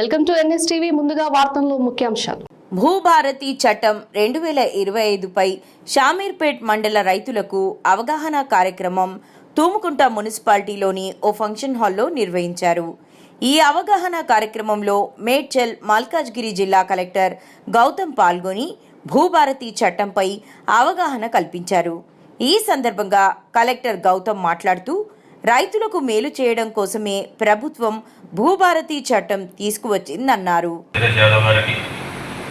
Welcome to NSTV. ముందుగా వార్తల్లో ముఖ్యాంశాలు. భూభారతి చట్టం 2025పై షామీర్పేట్ మండల రైతులకు అవగాహన కార్యక్రమం తూముకుంట మున్సిపాలిటీలోని ఓ ఫంక్షన్ హాల్లో నిర్వహించారు. ఈ అవగాహన కార్యక్రమంలో మేడ్చల్ మల్కాజ్గిరి జిల్లా కలెక్టర్ గౌతమ్ పాల్గొని భూభారతి చట్టంపై అవగాహన కల్పించారు. ఈ సందర్భంగా కలెక్టర్ గౌతమ్ మాట్లాడుతూ రైతులకు మేలు చేయడం కోసమే ప్రభుత్వం భూభారతి చట్టం తీసుకువచ్చిందన్నారు.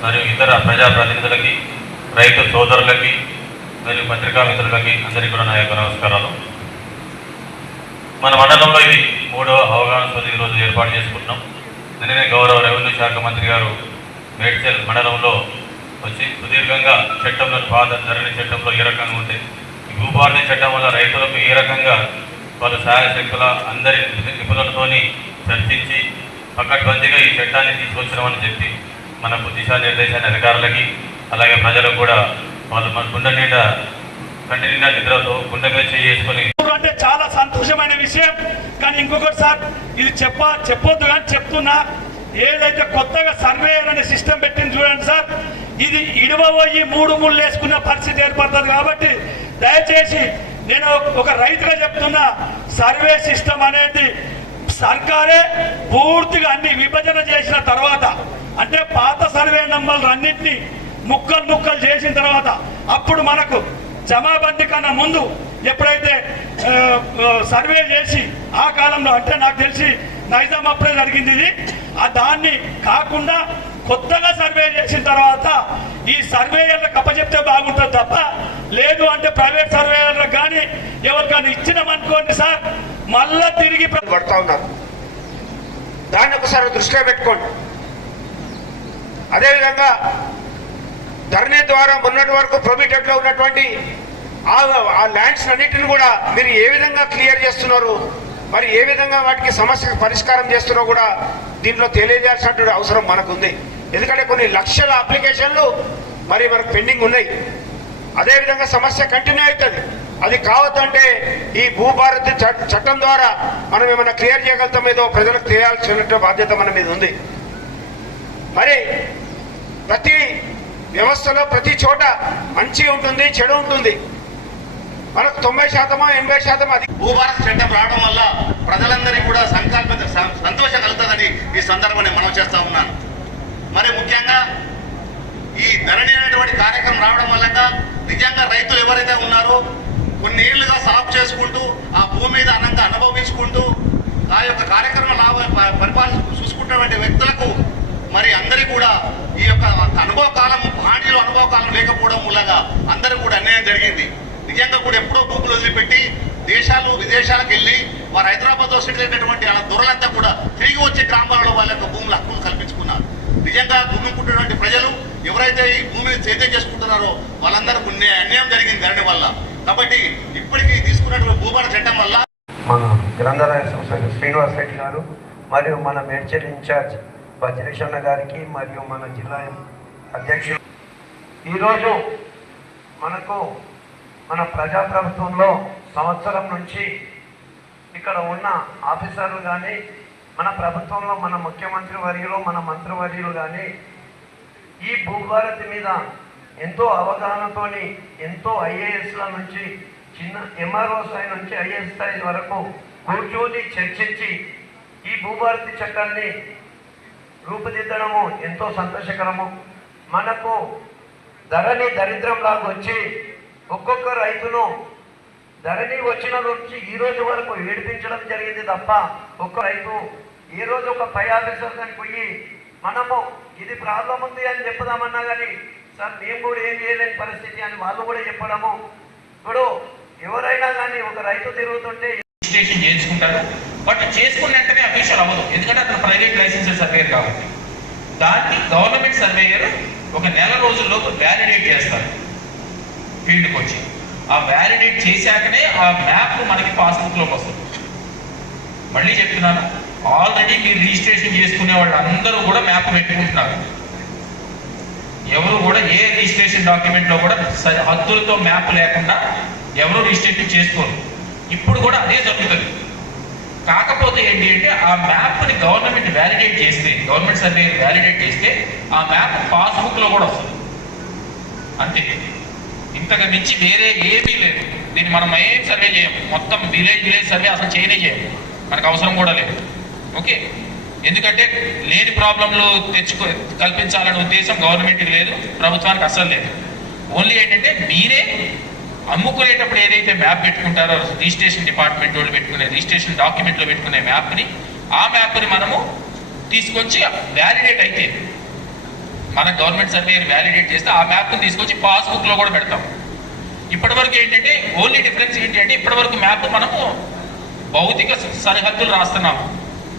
మరియు ఇతర ప్రజాప్రతినిధులకి, రైతు సోదరులకి మరియు పత్రికా మిత్రులకి అందరికీ కూడా నా యొక్క నమస్కారాలు. మన మండలంలో ఇది 3వ అవగాహన సదస్సు ఈరోజు ఏర్పాటు చేసుకుంటున్నాం. నిన్ననే గౌరవ రెవెన్యూ శాఖ మంత్రి గారు మేడ్చల్ మండలంలో వచ్చి సుదీర్ఘంగా చట్టంలో పాత ధరణి చట్టంలో ఏ రకంగా ఉంటాయి, ఈ భూభారతి చట్టం వల్ల రైతులకు ఏ రకంగా వాళ్ళ సహాయశక్తుల అందరి నిపుణులతోని చర్చించి పకడ్బందీగా ఈ చట్టాన్ని తీసుకొచ్చినామని చెప్పి మనకు దిశానిర్దేశాన్ని అధికారులకి అలాగే ప్రజలకు కూడా వాళ్ళు మన గుండె నిండా కంటి నిండా నిద్రతో గుండె మీద చేసుకొని అంటే చాలా సంతోషమైన విషయం. కానీ ఇంకొకటి సార్, ఇది చెప్పొద్దు కానీ చెప్తున్నా, ఏదైతే కొత్తగా సర్వేయర్ అనే సిస్టమ్ పెట్టింది చూడండి సార్, ఇది ఇడవబోయి 3 ముళ్ళు వేసుకున్న పరిస్థితి ఏర్పడుతుంది. కాబట్టి దయచేసి నేను ఒక రైతుగా చెప్తున్నా, సర్వే సిస్టమ్ అనేది సర్కారే పూర్తిగా అన్ని విభజన చేసిన తర్వాత, అంటే పాత సర్వే నంబర్లు అన్నింటినీ ముక్కలు చేసిన తర్వాత అప్పుడు మనకు జమాబందీ కన్నా ముందు ఎప్పుడైతే సర్వే చేసి ఆ కాలంలో, అంటే నాకు తెలిసి నైజాం అప్పుడే జరిగింది ఇది, దాన్ని కాకుండా కొత్తగా సర్వే చేసిన తర్వాత ఈ సర్వేయర్లకు అప్పచెప్తే బాగుంటుంది తప్ప, లేదు అంటే ప్రైవేట్ సర్వేయర్లకు కానీ ఎవరికైనా ఇచ్చినామనుకోండి సార్, మళ్ళా తిరిగి పడతా ఉన్నారు. దాన్ని ఒకసారి దృష్టిలో పెట్టుకోండి. అదేవిధంగా ధరణి ద్వారా మొన్నటి వరకు ప్రొబిటెడ్లో ఉన్నటువంటి ఆ ల్యాండ్స్ అన్నిటిని కూడా మీరు ఏ విధంగా క్లియర్ చేస్తున్నారు, మరి ఏ విధంగా వాటికి సమస్యకు పరిష్కారం చేస్తున్నారో కూడా దీంట్లో తెలియజేయాల్సినటువంటి అవసరం మనకు ఉంది. ఎందుకంటే కొన్ని లక్షల అప్లికేషన్లు మరి మనకు పెండింగ్ ఉన్నాయి. అదేవిధంగా సమస్య కంటిన్యూ అవుతుంది. అది కావద్దంటే ఈ భూభారతి చట్టం ద్వారా మనం ఏమైనా క్లియర్ చేయగలుగుతాం, ఏదో ప్రజలకు తెలియాల్సిన బాధ్యత మన మీద ఉంది. మరి ప్రతి వ్యవస్థలో ప్రతి చోట మంచి ఉంటుంది, చెడు ఉంటుంది. మనకు 90% 80% అది భూభారతి చట్టం రావడం వల్ల ప్రజలందరికీ కూడా సంతోషం కలుగుతుందని ఈ సందర్భాన్ని మనం చేస్తూ ఉన్నాను. మరి ముఖ్యంగా ఈ ధరణి అనేటువంటి కార్యక్రమం రావడం వల్ల నిజంగా రైతులు ఎవరైతే ఉన్నారో కొన్ని ఏళ్లుగా సాగు చేసుకుంటూ ఆ భూమి మీద అనంగా అనుభవించుకుంటూ ఆ యొక్క కార్యక్రమ పరిపాలన చూసుకుంటున్నటువంటి వ్యక్తులకు మరి అందరికీ కూడా ఈ యొక్క అనుభవకాలం అనుభవకాలం లేకపోవడం మూలంగా అందరికీ కూడా అన్యాయం జరిగింది. నిజంగా కూడా ఎప్పుడో భూములు వదిలిపెట్టి విదేశాలకు వెళ్ళి వారు హైదరాబాద్లో సెటిల్ అయినటువంటి వాళ్ళ దొరలంతా కూడా తిరిగి వచ్చే గ్రామాలలో వాళ్ళ యొక్క భూముల హక్కులు కల్పించుకున్నారు. నిజంగా దున్నుకుంటున్నటువంటి ప్రజలు ఎవరైతే ఈ భూమిని సేద్యం చేసుకుంటున్నారో వాళ్ళందరూ అన్యాయం జరిగింది ధరణి వల్ల. కాబట్టి ఇప్పటికీ తీసుకున్నటువంటి భూభారతి చట్టం వల్ల మన గ్రంథాలయ సంస్థ శ్రీనివాస్ రెడ్డి గారు మరియు మన మేడ్చల్ ఇన్ఛార్జ్ వజ్రేషన్న గారికి మరియు మన జిల్లా అధ్యక్షుడు, ఈరోజు మనకు మన ప్రజాప్రభుత్వంలో సంవత్సరం నుంచి ఇక్కడ ఉన్న ఆఫీసర్లు కానీ మన ప్రభుత్వంలో మన ముఖ్యమంత్రి వర్యులు మన మంత్రివర్యులు కానీ ఈ భూభారతి మీద ఎంతో అవగాహనతోని ఎంతో ఐఏఎస్ల నుంచి చిన్న MRO స్థాయి నుంచి IAS స్థాయి వరకు కూర్చొని చర్చించి ఈ భూభారతి చట్టాన్ని రూపుదిద్దడము ఎంతో సంతోషకరము. మనకు ధరణి దరిద్రంలాగా వచ్చి ఒక్కొక్క రైతును ధరణి వచ్చిన నుంచి ఈ రోజు వరకు ఏడిపించడం జరిగింది తప్ప ఒక్క రైతు ఈ రోజు ఒక పై ఆఫీసర్ దానికి పోయి మనము ఇది ప్రాబ్లం ఉంది అని చెప్పుదామన్నా కానీ సార్ మేము కూడా ఏం చేయలేని పరిస్థితి అని వాళ్ళు కూడా చెప్పడము. ఇప్పుడు ఎవరైనా కానీ ఒక రైతు తిరుగుతుంటే రిజిస్ట్రేషన్ చేసుకుంటారు, బట్ చేసుకున్న వెంటనే అఫీషియల్ అవ్వదు, ఎందుకంటే అతను ప్రైవేట్ లైసెన్సెడ్ సర్వేయర్ కాబట్టి. దాన్ని గవర్నమెంట్ సర్వేయర్ ఒక నెల రోజుల్లోపు వ్యాలిడేట్ చేస్తారు ఫీల్డ్కి వచ్చి. ఆ వ్యాలిడేట్ చేశాకనే ఆ మ్యాప్ మనకి పాస్బుక్లోకి వస్తుంది. మళ్ళీ చెప్తున్నాను, ఆల్రెడీ మీరు రిజిస్ట్రేషన్ చేసుకునే వాళ్ళు అందరూ కూడా మ్యాప్ పెట్టుకుంటున్నారు. ఎవరు కూడా ఏ రిజిస్ట్రేషన్ డాక్యుమెంట్లో కూడా హద్దులతో మ్యాప్ లేకుండా ఎవరు రిజిస్ట్రేషన్ చేసుకోరు. ఇప్పుడు కూడా అదే జరుగుతుంది. కాకపోతే ఏంటి అంటే ఆ మ్యాప్ని గవర్నమెంట్ వ్యాలిడేట్ చేస్తే, గవర్నమెంట్ సర్వే వ్యాలిడేట్ చేస్తే ఆ మ్యాప్ పాస్బుక్లో కూడా వస్తుంది. అంతే, ఇంతకు మించి వేరే ఏమీ లేదు. దీన్ని మనం ఏం సర్వే చేయము, మొత్తం విలేజ్ సర్వే అసలు చేయనే చేయము, మనకు అవసరం కూడా లేదు. ఓకే, ఎందుకంటే లేని ప్రాబ్లంలు కల్పించాలనే ఉద్దేశం గవర్నమెంట్కి లేదు, ప్రభుత్వానికి అస్సలు లేదు. ఓన్లీ ఏంటంటే మీరే అమ్ముకునేటప్పుడు ఏదైతే మ్యాప్ పెట్టుకుంటారో రిజిస్ట్రేషన్ డిపార్ట్మెంట్ వాళ్ళు పెట్టుకునే రిజిస్ట్రేషన్ డాక్యుమెంట్లో పెట్టుకునే మ్యాప్ని, ఆ మ్యాప్ని మనము తీసుకొచ్చి వ్యాలిడేట్ అయితే, మన గవర్నమెంట్ సర్వేయర్ వ్యాలిడేట్ చేస్తే ఆ మ్యాప్ని తీసుకొచ్చి పాస్బుక్లో కూడా పెడతాం. ఇప్పటివరకు ఏంటంటే ఓన్లీ డిఫరెన్స్ ఏంటంటే ఇప్పటివరకు మ్యాప్ మనము భౌతిక సరిహద్దులు రాస్తున్నాము,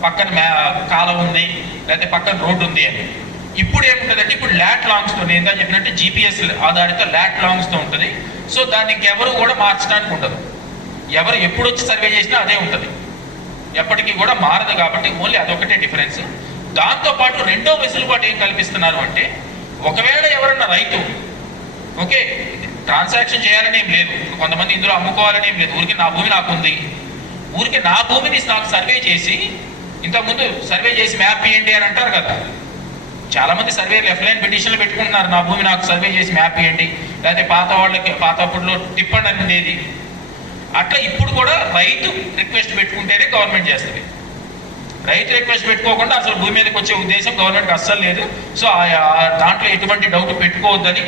పక్కన కాలం ఉంది లేకపోతే పక్కన రోడ్డు ఉంది అని. ఇప్పుడు ఏముంటుందంటే ఇప్పుడు ల్యాట్ లాంగ్స్తో, నేను చెప్పినట్టు జీపీఎస్ ఆధారిత ల్యాట్ లాంగ్స్తో ఉంటుంది. సో దాన్ని ఇంకెవరు కూడా మార్చడానికి ఉండదు, ఎవరు ఎప్పుడు వచ్చి సర్వే చేసినా అదే ఉంటుంది, ఎప్పటికీ కూడా మారదు. కాబట్టి ఓన్లీ అదొకటే డిఫరెన్స్. దాంతోపాటు రెండో వెసులుబాటు ఏం కల్పిస్తున్నారు అంటే, ఒకవేళ ఎవరన్నా రైతు ఓకే ట్రాన్సాక్షన్ చేయాలని ఏం లేదు, కొంతమంది ఇందులో అమ్ముకోవాలని ఏం లేదు, ఊరికి నా భూమి నాకు ఉంది, ఊరికి నా భూమిని నాకు సర్వే చేసి, ఇంతకుముందు సర్వే చేసి మ్యాప్ ఇవ్వండి అని అంటారు కదా, చాలామంది సర్వే లెఫ్ట్ లైన్ పిటిషన్లు పెట్టుకుంటున్నారు, నా భూమి నాకు సర్వే చేసి మ్యాప్ ఇవ్వండి, లేకపోతే పాతప్పుడులో టిప్పండి అని ఉండేది. అట్లా ఇప్పుడు కూడా రైతు రిక్వెస్ట్ పెట్టుకుంటేనే గవర్నమెంట్ చేస్తుంది. రైతు రిక్వెస్ట్ పెట్టుకోకుండా అసలు భూమి మీదకి వచ్చే ఉద్దేశం గవర్నమెంట్కి అస్సలు లేదు. సో దాంట్లో ఎటువంటి డౌట్ పెట్టుకోవద్దని